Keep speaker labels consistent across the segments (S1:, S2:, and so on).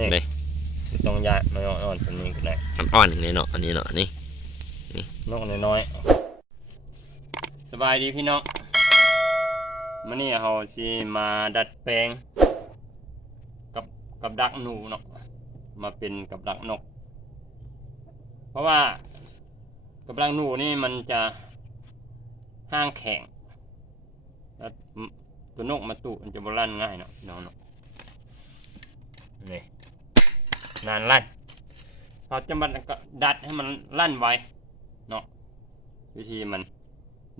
S1: นี่
S2: เลย
S1: ตรงยาน้อยๆอ่อนๆตัวนี้ก็ได้
S2: อ่อนๆอย่างนี้เนาะอันนี้เนาะนี่
S1: นกน้อยๆสบายดีพี่น้องมื้อนี้เฮาสิมาดัดแปลง กับกับดักหนูเนาะมาเป็นกับดักนก เพราะว่ากับดักหนูนี่มันจะห้างแข็งแล้วตัวนกมาตุมันจะบ่ลั่นง่ายเนาะพี่น้องเนาะนี่ นานลั่นเราจะมันก็ดัดให้มันลั่นไวเนาะวิธีมัน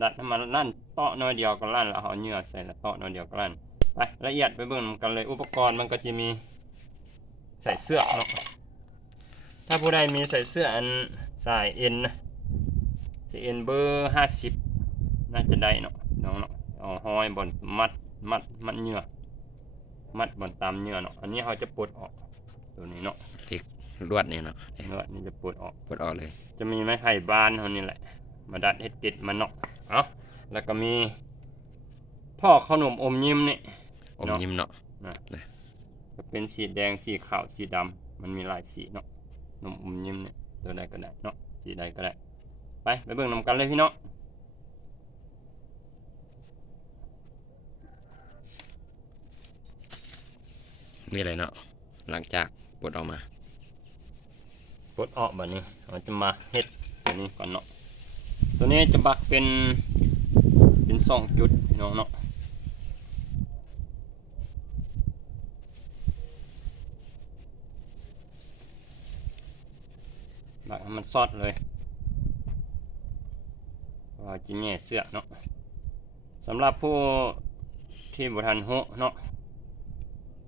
S1: ดัดให้มันลั่นเตาะน้อยเดียวก็ลั่นแล้วเอาเหยื่อใส่แล้วเตาะน้อยเดียวก็ลั่นไปละเอียดไปเบิ่งกันเลยอุปกรณ์มันก็จะมีใส่เสื้อเนาะถ้าผู้ใดมีใส่เสื้ออันสายเอ็นนะใส่เอ็นเบอร์ห้าสิบน่าจะได้เนาะน้องเนาะเอาห้อยบนมัดมัดมัดเหยื่อมัดบนตามเหยื่อเนาะอันนี้เขาจะปลดออก ตัวนี้เนาะ
S2: ลวดเนี่ยเนาะ
S1: เนื้อนี่จะปลดออก
S2: ปลดออกเลย
S1: จะมีไม้ไผ่บ้านเท่านี้แหละ มาดัดเฮ็ดติดมันเนาะเอาแล้วก็มีท่อขนมอมยิ้มนี่
S2: อม
S1: เนาะ
S2: ยิ้มเนาะ
S1: จะเป็นสีแดงสีขาวสีดำมันมีหลายสีเนาะนมอมยิ้มเนี่ยตัวใดก็ได้เนาะสีใดก็ได้ไปไปเบิ่งนำกันเลยพี่น้อง
S2: มีอะไรเนาะหลังจาก ปลดออกมา
S1: ปลดออกแบบนี้เราจะมาเฮ็ดตัวนี้ก่อนเนาะตัวนี้จะบักเป็นเป็นสองจุดพี่น้องเนาะบักให้มันซอดเลยว่าจิแง่เสื้อเนาะสำหรับผู้ที่บุทันหูเนาะ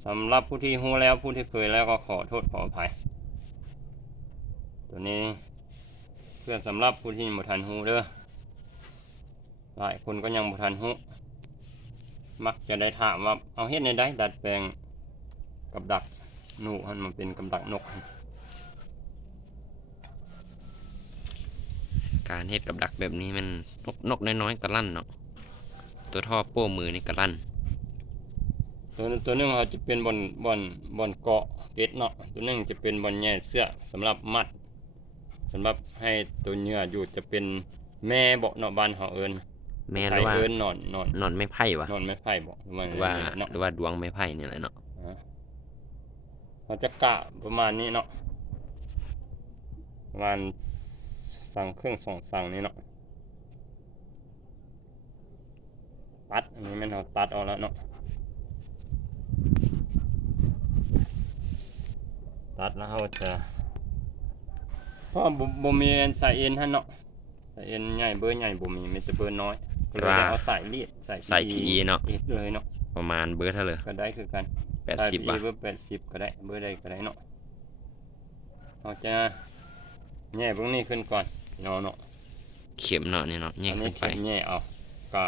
S1: สำหรับผู้ที่หูแล้วผู้ที่เคยแล้วก็ขอโทษขออภัย ตัวนี้เพื่อสำหรับผู้ที่บุทันหูเด้อหลายคนก็ยังบุทันหูมักจะได้ถามว่าเอาเฮ็ดในได้ดัดแปลงกับดักหนูให้มันเป็นกับดักนก
S2: การเฮ็ดกับดักแบบนี้มันนกนกน้อยๆกระลั่นเนาะตัวท่อโป้มือนี่กระลั่น
S1: ตัวนึงตัวหนึงเขาจะเป็นบอนบอนบอนเกาะเกตเนาะตัวหนึงจะเป็นบอนแย่เสื้อสำหรับมัดสำหรับให้ตัวเหยื่ออยู่จะเป็นแม่เบาเนาะบ้านเขาเอิญ
S2: แม่ห
S1: ไท
S2: รื
S1: ย
S2: อว่า
S1: เอิญนอนนอน
S2: นอนไม่ไผ่วะ
S1: นอนไม่ไผ่บอกหรือว่า
S2: หรือว่า
S1: เนาะ
S2: หรือว่าดวงไม่ไผ่นี่แหละเนาะ
S1: อ่าเขาจะกะประมาณนี้เนาะประมาณสั่งเครื่องสองสั่งนี้เนาะตัดอันนี้แม่นเขาตัดออกแล้วเนาะ ตัดแล้วเขาจะเพราะว่าบ่บ่มีอันใส่เอ็นฮะเนาะใส่เอ็นใหญ่เบอร์ใหญ่บ่มีมีแต่เบอร์น้อยก็เลยได้เอาใส่รีดใส่
S2: ใส่ PE เนาะ
S1: เอ็ดเลยเนาะ
S2: ประมาณเบอร์เท่าเลย
S1: ก็ได้คือกัน
S2: แปด
S1: ใส่
S2: สิบ
S1: PE
S2: บาท
S1: เบอร์แปดสิบก็ได้เบอร์ใดก็ได้เนาะเราจะแง่เบื้องนี้ขึ้นก่อนเนาะเนาะ
S2: เข็มเนาะนี่เนาะแย
S1: อั
S2: ก
S1: น
S2: ขึ้
S1: นี้
S2: นไป
S1: เข็มแง่เอาก็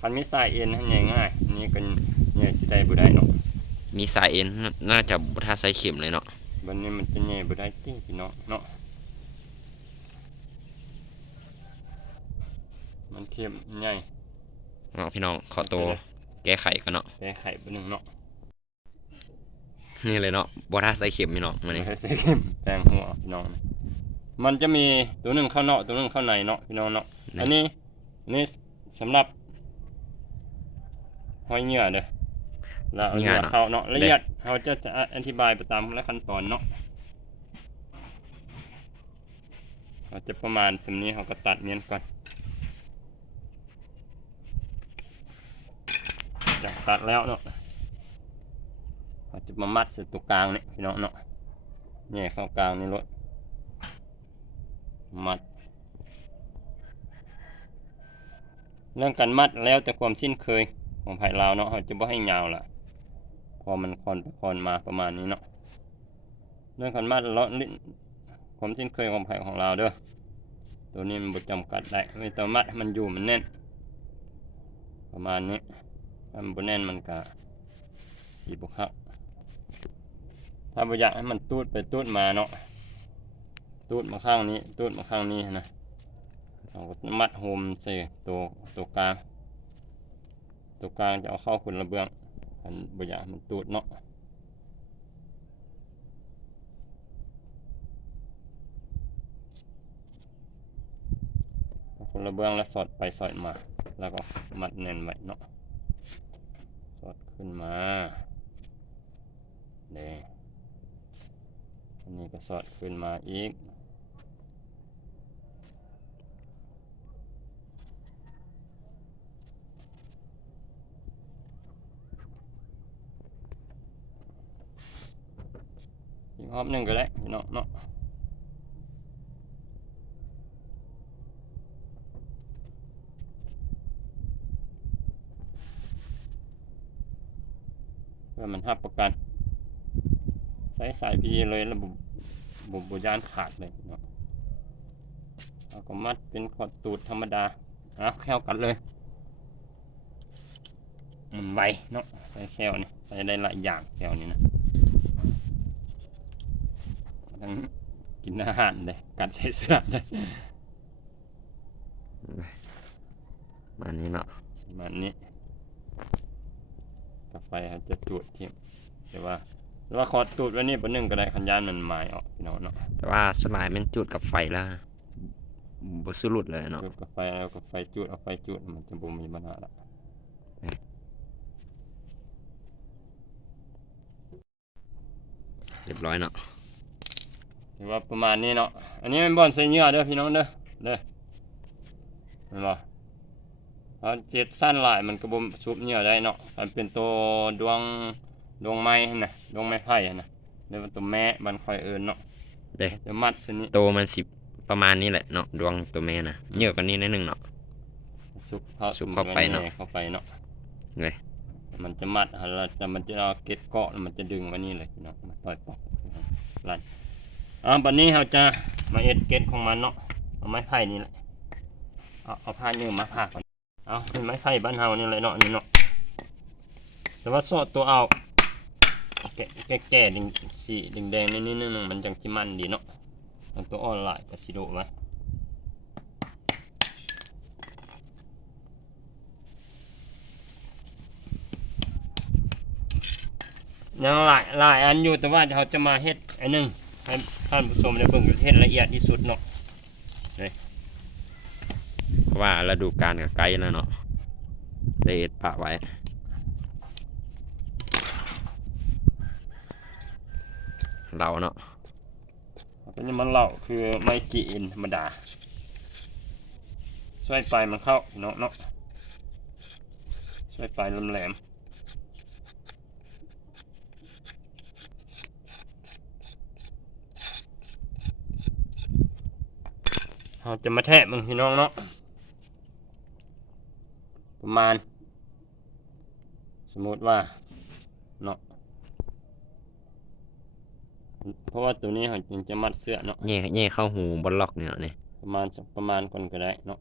S1: คันมีสายเอ็นให้แง่ง่ายอันนี้ก็แง่สิได้บ่ได้เนาะ
S2: มีสายเอ็นน่าน่าจะบุทาใส่เข็มเลยเนาะ
S1: บัดนี้มันจะแง่บ่ได้ติพี่น้องเนาะมันเข็มใหญ่
S2: เนาะพี่น้องขอตัวแก้ไขกันเนาะ
S1: แก้ไขบ่หนึงเนาะ
S2: นี่เลยเนาะบุทาใส่เข็มพี่น้องมา
S1: ไม่
S2: นี่
S1: ใช่ใส่เข็มแปลงหัวพี่น้องนะมันจะมีตัวหนึงเข้านอกตัวหนึงเข้าในเนาะพี่น้องเนาะอันนี้อันนี้สำหรับห้อยเหงื่อเด้อ แล้วเอาเหงื่อเขาเนาะละเอียดเขาจะจะอธิบายไปตามและขั้นตอนเนาะเราจะประมาณสำนี้เขาก็ตัดเมียนก่อนจากตัดแล้วเนาะเราจะมามัดใส่ตัวกลางนี่พี่น้องเนาะเนี่ยเข้ากลางนี่รถมัด เรื่องการมัดแล้วแต่ความสิ้นเคยของไผ่ลาวเนาะเขาจะบ่ให้ยาวล่ะ พอมันคอนไปคอนมาประมาณนี้เนาะเรื่องการมัดแล้วความสิ้นเคยของไผ่ของเราเด้อตัวนี้มันบ่จำกัดได้ไม่ต้องมัดมันอยู่มันแน่น ประมาณนี้ถ้ามันบ่แน่นมันก็สีบุคักถ้าบ่อยากให้มันตูดไปตูดมาเนาะตูดมาข้างนี้ตูดมาข้างนี้นะเราก็มัดโฮมใส่ตัวตัวกลางตัวกลางจะเอาเข้าคุณระเบื้อง อันบอยากมันตูดเนาะคนละเบื้องแล้วสอดไปสอดมา แล้วก็มัดแน่นไว้เนาะสอดขึ้นมาเนี่ยอันนี้ก็สอดขึ้นมาอีก อีกรอบหนึ่งก็ได้พี่น้องเนาะเพื่อมันหับประกัน ใช้สายพีเลยระบบบบบบยานขาดเลยพี่น้องเอาก็มัดเป็นขอดตูดธรรมดาเอาแค่กันเลยอืมไวเนาะใส่แควนี่ใส่ได้หลายอย่างแควนี่นะ ทั้งกินอาหารเลยกัดใส่เสื้อเลย
S2: มานี้เนาะ
S1: ประมันนี้กาแฟเขาจะจูดที่แต่ว่าแต่ว่าขอจูดไว้นี่ปะหนึ่งก็ได้ขันยานมันหมายออกพี่น้องเนาะ
S2: แต่ว่าสลายมันจุดกับไฟแล้วบสุรุดเลยเนาะ
S1: จูดกาแฟแล้วกาแฟจูดเอาไฟจูดมันจะบ่มีปัญหาละ
S2: เรียบร้อยเนาะ
S1: ถือว่าประมาณนี้เนาะ อันนี้เป็นบอลใส่เหงื่อเด้อพี่น้องเด้อ เด้อเห็นบ่เพราะเจ็ดสั้นหลายมันก็บ่ชุบเหงื่อได้เนาะมันเป็นตัวดวงดวงไม้หั่นน่ะดวงไม้ไผ่หั่นน่ะเรียกว่าตัวแม่บันคอยเอิ้นเนาะ
S2: เด้
S1: จะมัดสนิท
S2: โตมันสิประมาณนี้แหละเนาะดวงตัวแม่นะเยอะกว่านี้นิดนึงเนาะ
S1: ซุกเข้า
S2: ซุกเข้าไปเนาะ
S1: แเข้าไปเนาะ
S2: เลย
S1: มันจะมัดอะแล้วจะมันจะเอาเก็ดเกาะแล้วมันจะดึงไว้นี่เลยเนาะมาต่อยปอกลั่น อ่าบัดนี้เราจะมาเอ็ดเก็ดของมันเนาะเอาไม้ไผ่นี่แหละเอาเอาผ้าเนื้อมาผ้าก่อนเอาเป็นไม้ไผ่บ้านเฮานี่เลยเนาะนี่เนาะแต่ว่าโซ่ตัวเอาแก่แก่แก่ดิงสีแดงแดงนิดนึงมันจังจิมันดีเนาะเอาตัวอ่อนหลายกับสิโดไว้ยังหลายหลายอันอยู่แต่ว่าเขาจะมาเฮ็ดอันหนึง ให้ท่านผู้ชมได้เบิ่งเฮ็ดละเอียดที่สุดเนาะ
S2: เพราะว่าฤดูกาลกับไกลแล้วเนาะได้เอ็ดปะไว้เราเนาะ
S1: เป็นมันเหล่าคือไม้จีนธรรมดาช่วยไฟมันเข้าเนาะเนาะช่วยไฟลมแหลม เราจะมาแทะมึงพี่น้องเนาะประมาณ สมมติว่าเนาะเพราะว่าตัวนี้เขาจึงจะมัดเสื้อเนาะ
S2: แย่แย่เข้าหูบนล็อกเนี่ยเนาะนี่
S1: ประมาณสักประมาณคนก็ได้เนาะ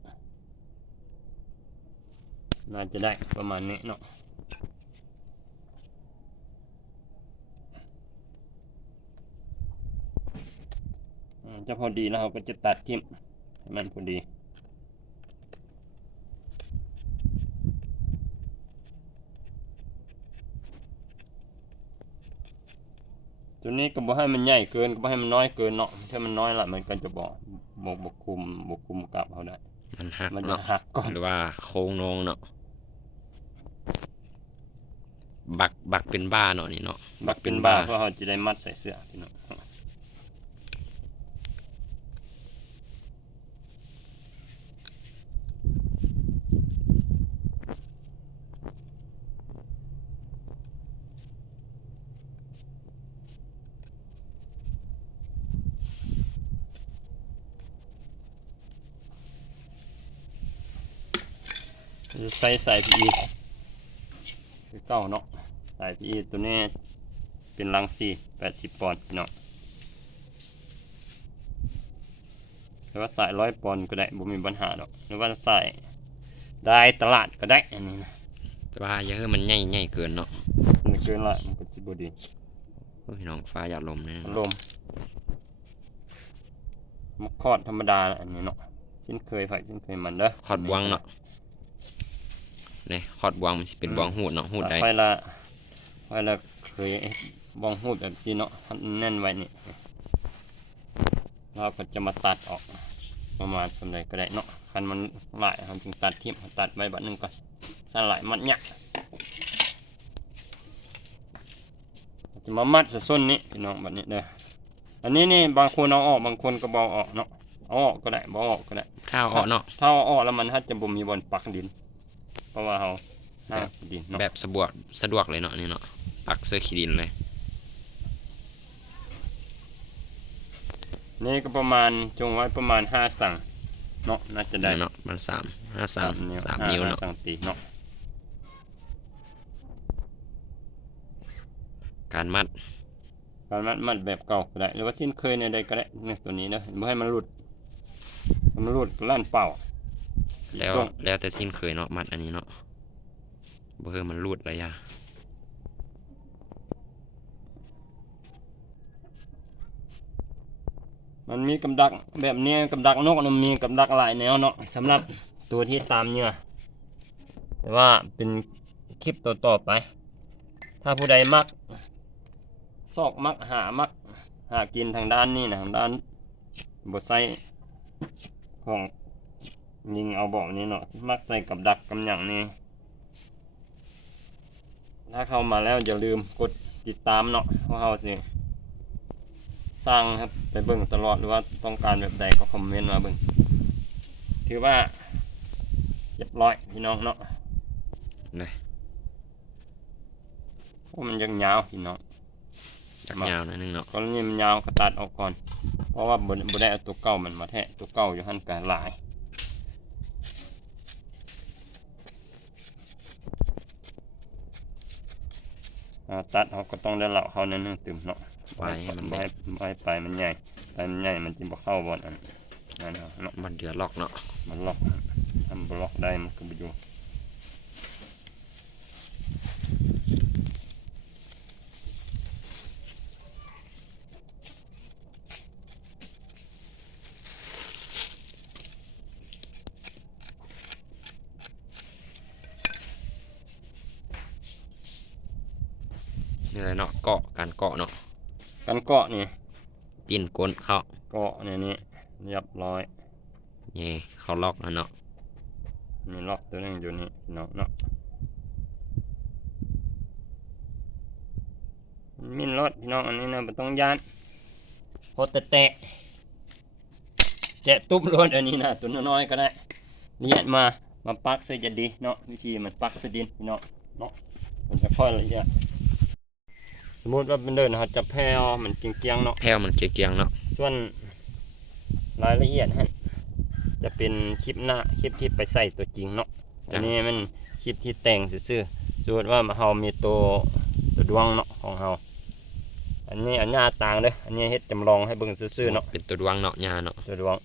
S1: น่าจะได้ประมาณนี้เนาะอืมจะพอดีแล้วเราก็จะตัดทิ่ม ให้มันพอดี ตัวนี้ก็บ่ให้มันใหญ่เกินก็บ่ให้มันน้อยเกินเนาะถ้ามันน้อยละมันก็จะบ่บ่บ่คุมบ่คุมกลับเขาได้
S2: มันหัก
S1: มันจะ
S2: เนาะ
S1: หักก่อน
S2: หรือว่าโค้งโนงเนาะบักบักเป็นบ้าเนาะนี่เนาะ
S1: บักเป็นบ้า เพราะเขาจะได้มัดใส่เสื้อพี่น้อง ใส่สายพีคือเก้าเนาะสายพีตัวนี้เป็นรังสีแปดสิบปอนด์พี่น้องหรือว่าสายร้อยปอนด์ก็ได้บ่มีปัญหาดอกหรือว่าสายได้ตลาดก็ได้อันนี้นะ
S2: แต่ว่าอย่าให้มันใหญ่ใหญ่เกินเนาะ
S1: มันเกินละมันก็จะบ่ดี
S2: โอ้ยพี่น้องฟ้าหยาดลมเนี่ย
S1: ลมมคอดธรรมดาอันนี้เนาะชิ้นเคยไผชิ้นเคยมันเด้อ
S2: ขอดบวงเนาะ นี่ขอดบวงมันสิเป็นบวงหูดเนาะหูดได้
S1: ไฟละไฟละเคยบองหูดแบบนี้เนาะให้มันแน่นไว้นี่เราก็จะมาตัดออกประมาณสำใดก็ได้เนาะคันมันหลายเราจึงตัดทิ่มตัดไว้บัดหนึงก่อนสลายมัดเนี่ยจะมามัดสะส้นนี้พี่น้องบัดนี้เด้ออันนี้นี่บางคนเอาออกบางคนก็บเอาออกเนาะเอาออกก็ได้บ่เอาออกก็ได้
S2: ถ้าเอาออกเนาะ
S1: ถ้าเอาออกแล้วมันถ้าจะบ่มีบนปักดิน เพราะว่าเราห้างดินเนาะ
S2: แบบสะดวกสะดวกเลยเนาะนี่เนาะปักเสื้อขีดินเลย
S1: นี่ก็ประมาณจงไว้ประมาณห้าสั่งเนาะน่าจะได้
S2: เนาะมันสามห้าสาม
S1: นิ้ว
S2: สาม
S1: ห้
S2: นิ้ว
S1: ห้
S2: เนาะ
S1: สั่งตีเนาะ
S2: การมัด
S1: การมัดมัดแบบเก่าก็ได้หรือว่าชิ้นเคยในใดก็ได้เนี่ยตัวนี้นะไม่ให้มันหลุดถ้ามันหลุดก็ลั่นเป่า
S2: แล้ว
S1: ต้อง
S2: แล้วแต่สิ้นเคยเนาะมัดอันนี้เนาะบ่เฮือมันรูดระยะ
S1: มันมีกำดักแบบนี้กำดักนกมันมีกำดักหลายแนวเนาะสำหรับตัวที่ตามเนี่ยแต่ว่าเป็นคลิปต่อๆไป ถ้าผู้ใดมักซอกมักหามักหากินทางด้านนี้นะทางด้านบทไซของ ยิงเอาบอกนี้เนาะมักใส่กับดักกำหยังนี้ถ้าเข้ามาแล้วอย่าลืมกดติดตามเนาะเพราะเราสิสร้างครับไปเบิ่งตลอดหรือว่าต้องการแบบใดก็คอมเมนต์มาเบิ่งถือว่าเรียบร้อยพี่น้องเนาะ
S2: เลย
S1: เพราะมันยังยาวพี่น้อง
S2: จัก
S1: มา
S2: ยาวหน่อยนึงเนาะ
S1: กรณีมันยาวก็ตัดออกก่อน เพราะว่าบนบได้เอาตัวเก่ามันมาแทะตัวเก่าอยู่หันกันหลาย อ่าตัดเขาก็ต้องได้เหล่าเขานั่นนึงตึมเนาะ
S2: ไว้ให้มัน
S1: ไว้
S2: ได้
S1: ไว้ไปมันใหญ่ไปมันใหญ่มันจะบ่เข้าบอลอันนั่นเอาเนาะ
S2: มันเดือดล็อกเนาะ
S1: มันล็อกทำบล็อกได้มันก็ไปอยู่
S2: นี่เลยเนาะเกาะการเกาะเนาะ
S1: กันเกาะนี่
S2: ปีนก้นเข้า
S1: เกาะเนี่ยนี่เรียบร้อย
S2: เย่เข้าล็อกแล้วเนาะ
S1: มีล็อกตัวหนึงอยู่นี่พี่น้องเนาะมินรถพี่น้องอันนี้นะไม่ต้องยานโคตรแตะแจะตุ๊บรถอันนี้นะตัวน้อยๆก็ได้เลียดมามาปักเสื้อจะดีเนาะวิธีมันปักเสื้อดินพี่น้องเนาะมันจะค่อยละเอียด สมมติว่าเป็นเดินเขาจะแพรวมันเกียงๆเนาะ
S2: แพรวมันเกียงๆเนาะ
S1: ส่วนรายละเอียดฮะจะเป็นคลิปหน้าคลิปที่ไปใส่ตัวจริงเนาะอันนี้มันคลิปที่แต่งซื่อๆสมมติว่าเฮามีตัวตัวดวงเนาะของเฮาอันนี้อันหน้าต่างเด้ออันนี้เฮ็ดจำลองให้เบิ่งซื่อๆเนาะ
S2: เป็นตัวดวงเนาะยาเนาะ
S1: ตัวดวง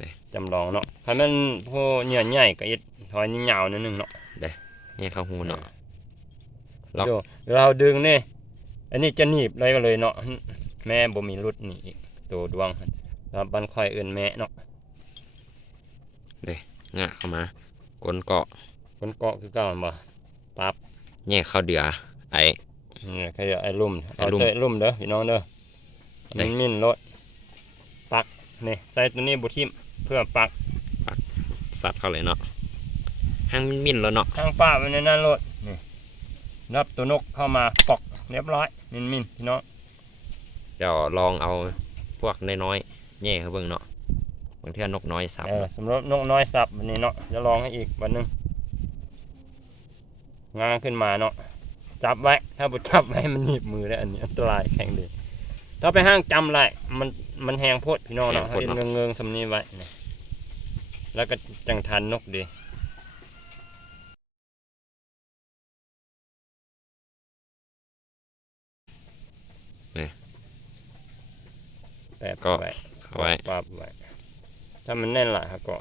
S2: นี่
S1: จำลองเนาะถ้ามันผู้เหยื่อใหญ่ก็เอ็ดถอยยาวๆนิดนึงเนาะ
S2: นี่เข้าหูเนาะล็อก
S1: เดี๋ยวเราดึงนี่ อันนี้จะหนีบเลยก็เลยเนาะแม่บ่มีรุดนี่อีกตัวดวงหั่นแล้วบันค่อยเอื่นแม่เนาะ
S2: งะเข้ามาก้นเกาะ
S1: คนเกาะคือเก่าบ่ปั๊บ
S2: แยกเข้าเดือไอ
S1: นี่ขยะไอ้ลุ่ม
S2: ไอ้
S1: เอา
S2: ลุ่ม
S1: ใส่ลุ่มเด้อพี่น้องเด้อ
S2: ได้
S1: มินมินรถปักนี่ใส่ตัวนี้บุทิมเพื่อปัก
S2: สัดเข้าเลยเนาะห้างมินๆแล้วเนาะ
S1: ทางป้าไว้ในนั้นรถนี่ รับตัวนกเข้ามาปอกเรียบร้อยมินมินพี่น้อง
S2: เดี๋ยวลองเอาพวกน้อยๆแย่เขาเบิ่งเนาะบางเทื่อนกน้อยสับ
S1: เออสำหรับนกน้อยสับวันนี้เนาะจะลองให้อีกวันหนึงงางขึ้นมาเนาะจับไว้ ถ้าบุจับไว้มันหนีบมือได้อันนี้อันตรายแข็งดีถ้าไปห้างจำไรมันมันแหงโพดพี่น้องเนาะให้เงิงเงิงๆสำนี้ไว้นี่แล้วก็จังทันนกดี แปะ
S2: ก็
S1: ไว้
S2: เข้าไว้
S1: ปรับไว้ถ้ามันแน่นละก็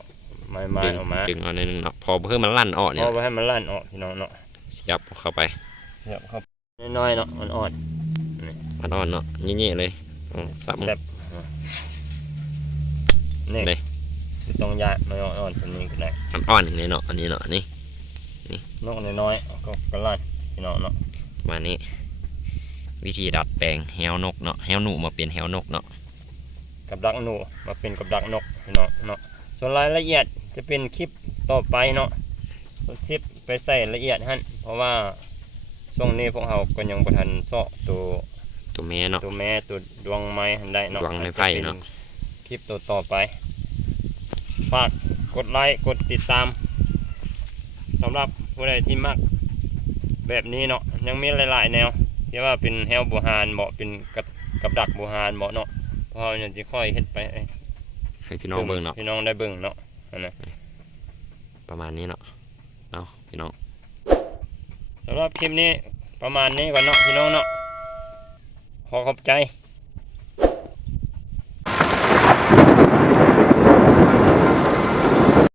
S1: ไม้ไม้
S2: ดึง
S1: ออกมา
S2: ดึงเอาในอยหนึงเนาะพอเพิ่มมันลั่นออกเนี่ย
S1: เอาไว้ให้มันลั่นออกพี่น้องเนาะ
S2: เสียบเข้าไป
S1: เดี๋ยวเข้าน้อยๆเนาะอ่อน
S2: มันอ่อนเนาะเงี้ยๆเลยอืมสับ
S1: ๆแบบนี่
S2: เลย
S1: คือต้องย้ายมันอ่อนๆตัวนี้ก็ได้
S2: มันอ่อนอย่างนี้เนาะอันนี้เนาะนี่
S1: นกน้อยๆก็ก็ลั่นพี่น้องเนาะ
S2: ประมาณนี้ วิธีดัดแปลงแฮวนกเนาะแฮวหนูมาเป็นแฮวนกเนาะ
S1: กับดักหนูมาเป็นกับดักนกพี่น้องเนาะส่วนรายละเอียดจะเป็นคลิปต่อไปเนาะคลิปไปใส่ละเอียดหั่นเพราะว่าช่วงนี้พวกเราก็ยังบ่ทันเซาะตัว
S2: ตัวแม่เนาะ
S1: ตัวแม่ตัวดวงไม้หันได้เนาะ
S2: ดวงไม้ไผ่เนาะ
S1: อจจป็คลิปตัวต่อไปฝากกดไลค์กดติดตามสำหรับผู้ใดที่มักแบบนี้เนาะยังมีหลายๆแนวที่ว่าเป็นแฮวบูฮานเหมาะเป็นกับกับดักบูฮานเหมาะเนาะ เพราะเราจะค่อยเฮ็ดไปให้
S2: ให้พี่น้องเบิ่งเนาะ
S1: พี่น้องได้เบิ่งเนาะอันนั้น
S2: ประมาณนี้เนาะเอาพี่น้อง
S1: สำหรับคลิปนี้ประมาณนี้ก่อนเนาะพี่น้องเนาะขอขอบใจ